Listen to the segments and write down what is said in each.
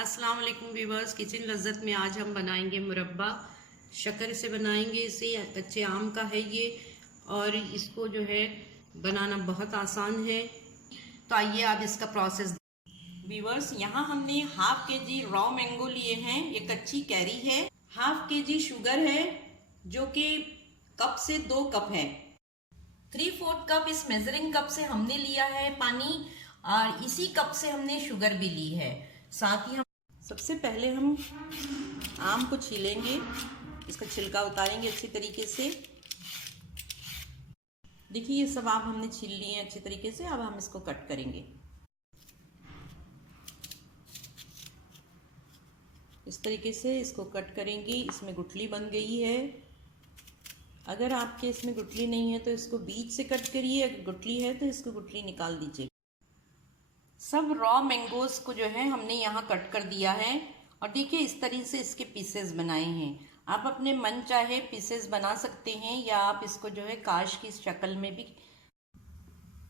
अस्सलाम वालेकुम viewers, kitchen लज्जत में आज हम बनाएंगे मुरब्बा। शक्कर से बनाएंगे इसे, कच्चे आम का है ये और इसको जो है बनाना बहुत आसान है। तो आइए आप इसका प्रोसेस। व्यूवर्स, यहाँ हमने हाफ केजी रॉ मैंगो लिए हैं, ये कच्ची कैरी है। हाफ केजी शुगर है जो कि कप से 2 कप है। 3/4 कप इस मेजरिंग कप से हमने लिया है पानी और इसी कप से हमने शुगर भी ली है। साथ ही हम सबसे पहले हम आम को छीलेंगे, इसका छिलका उतारेंगे अच्छी तरीके से। देखिए ये सब आम हमने छील लिए हैं अच्छी तरीके से। अब हम इसको कट करेंगे इस तरीके से, इसको कट करेंगे। इसमें गुठली बन गई है। अगर आपके इसमें गुठली नहीं है तो इसको बीच से कट करिए, अगर गुठली है तो इसको गुठली निकाल दीजिए। सब रॉ मैंगोज को जो है हमने यहाँ कट कर दिया है और देखिए इस तरीके से इसके पीसेस बनाए हैं। आप अपने मन चाहे पीसेस बना सकते हैं या आप इसको जो है काश की शक्ल में भी।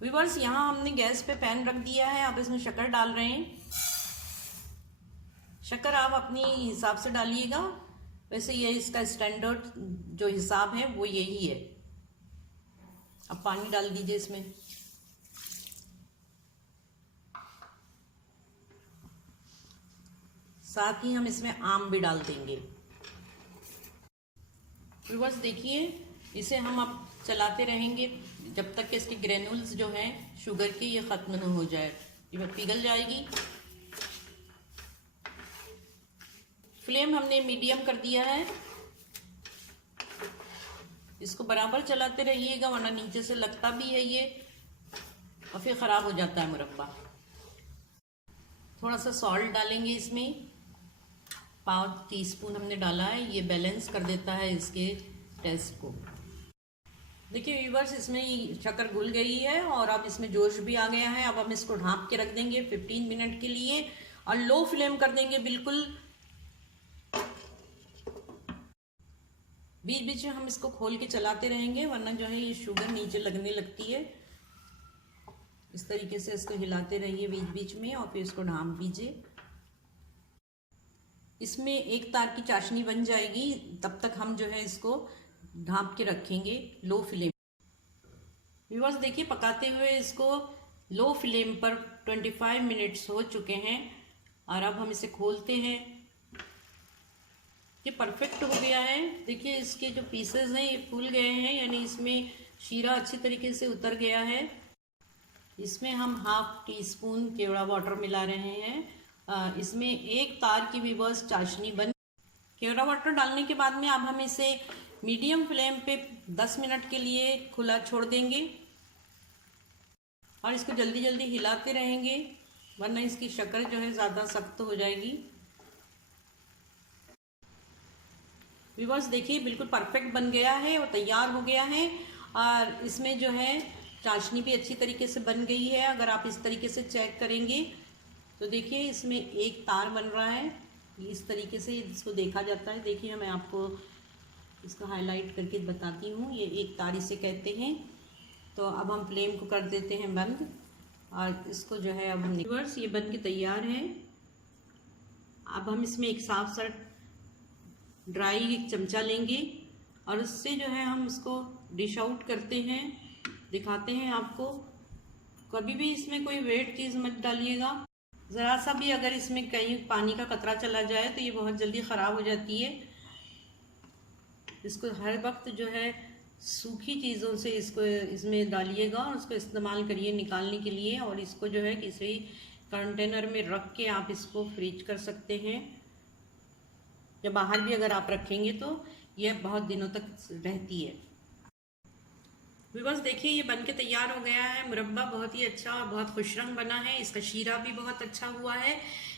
व्यूअर्स, यहाँ हमने गैस पे पैन रख दिया है। अब इसमें शक्कर डाल रहे हैं। शक्कर आप अपने हिसाब से डालिएगा, वैसे ये इसका स्टैंडर्ड जो हिसाब है वो यही है। अब पानी डाल दीजिए इसमें। साथ ही हम इसमें आम भी डाल देंगे। व्यूअर्स देखिए, इसे हम अब चलाते रहेंगे जब तक कि इसके ग्रेनुल्स जो हैं शुगर के ये ख़त्म न हो जाए। ये पिघल जाएगी। फ्लेम हमने मीडियम कर दिया है। इसको बराबर चलाते रहिएगा वरना नीचे से लगता भी है ये और फिर ख़राब हो जाता है मुरब्बा। थोड़ा सा सॉल्ट डालेंगे इसमें, 1/2 टीस्पून हमने डाला है। ये बैलेंस कर देता है इसके टेस्ट को। देखिए व्यूअर्स, इसमें शक्कर घुल गई है और अब इसमें जोश भी आ गया है। अब हम इसको ढाँप के रख देंगे 15 मिनट के लिए और लो फ्लेम कर देंगे बिल्कुल। बीच बीच में हम इसको खोल के चलाते रहेंगे वरना जो है ये शुगर नीचे लगने लगती है। इस तरीके से इसको हिलाते रहिए बीच बीच में और फिर इसको ढाँप दीजिए। इसमें एक तार की चाशनी बन जाएगी, तब तक हम जो है इसको ढाँप के रखेंगे लो फ्लेम। व्यूअर्स देखिए, पकाते हुए इसको लो फ्लेम पर 25 मिनट्स हो चुके हैं और अब हम इसे खोलते हैं। ये परफेक्ट हो गया है। देखिए इसके जो पीसेस हैं ये फूल गए हैं, यानी इसमें शीरा अच्छी तरीके से उतर गया है। इसमें हम 1/2 टीस्पून केवड़ा वाटर मिला रहे हैं। इसमें एक तार की व्यूअर्स चाशनी बन। केवड़ा वाटर डालने के बाद में अब हम इसे मीडियम फ्लेम पे 10 मिनट के लिए खुला छोड़ देंगे और इसको जल्दी जल्दी हिलाते रहेंगे वरना इसकी शक्कर जो है ज़्यादा सख्त हो जाएगी। व्यूअर्स देखिए, बिल्कुल परफेक्ट बन गया है और तैयार हो गया है और इसमें जो है चाशनी भी अच्छी तरीके से बन गई है। अगर आप इस तरीके से चेक करेंगे तो देखिए इसमें एक तार बन रहा है। इस तरीके से इसको देखा जाता है। देखिए मैं आपको इसको हाईलाइट करके बताती हूँ, ये एक तार इसे कहते हैं। तो अब हम फ्लेम को कर देते हैं बंद और इसको जो है अब हम व्यूअर्स ये बन के तैयार है। अब हम इसमें एक साफ सा ड्राई एक चमचा लेंगे और उससे जो है हम इसको डिश आउट करते हैं, दिखाते हैं आपको। कभी भी इसमें कोई वेट चीज़ मत डालिएगा। ज़रा सा भी अगर इसमें कहीं पानी का कतरा चला जाए तो ये बहुत जल्दी ख़राब हो जाती है। इसको हर वक्त जो है सूखी चीज़ों से इसको इसमें डालिएगा और उसको इस्तेमाल करिए निकालने के लिए। और इसको जो है किसी कंटेनर में रख के आप इसको फ्रीज कर सकते हैं या बाहर भी अगर आप रखेंगे तो यह बहुत दिनों तक रहती है। व्यूअर्स देखिए, ये बनके तैयार हो गया है मुरब्बा। बहुत ही अच्छा और बहुत खुश रंग बना है। इसका शीरा भी बहुत अच्छा हुआ है।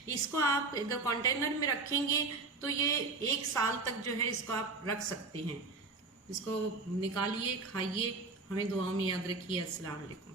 इसको आप अगर कंटेनर में रखेंगे तो ये 1 साल तक जो है इसको आप रख सकते हैं। इसको निकालिए, खाइए। हमें दुआओं में याद रखिए। अस्सलाम वालेकुम।